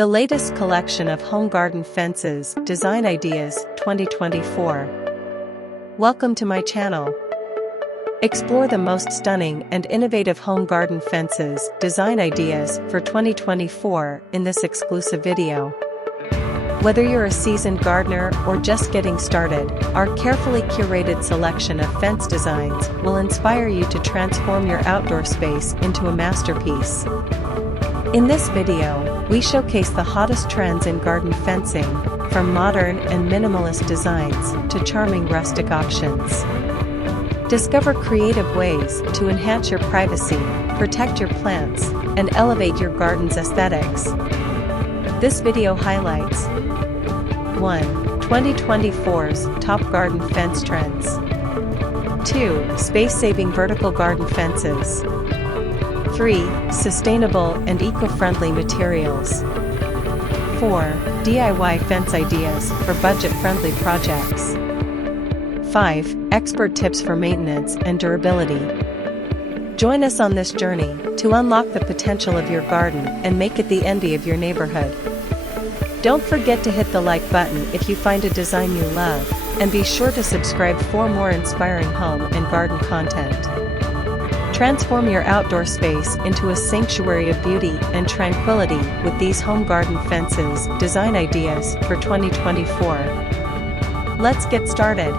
The latest collection of home garden fences, design ideas, 2024. Welcome to my channel. Explore the most stunning and innovative home garden fences, design ideas for 2024 in this exclusive video. Whether you're a seasoned gardener or just getting started, our carefully curated selection of fence designs will inspire you to transform your outdoor space into a masterpiece. In this video, we showcase the hottest trends in garden fencing, from modern and minimalist designs to charming rustic options. Discover creative ways to enhance your privacy, protect your plants, and elevate your garden's aesthetics. This video highlights 1. 2024's top garden fence trends. 2. Space-saving vertical garden fences. 3. Sustainable and eco-friendly materials. 4. DIY fence ideas for budget-friendly projects. 5. Expert tips for maintenance and durability. Join us on this journey to unlock the potential of your garden and make it the envy of your neighborhood. Don't forget to hit the like button if you find a design you love, and be sure to subscribe for more inspiring home and garden content. Transform your outdoor space into a sanctuary of beauty and tranquility with these home garden fences, design ideas for 2024. Let's get started.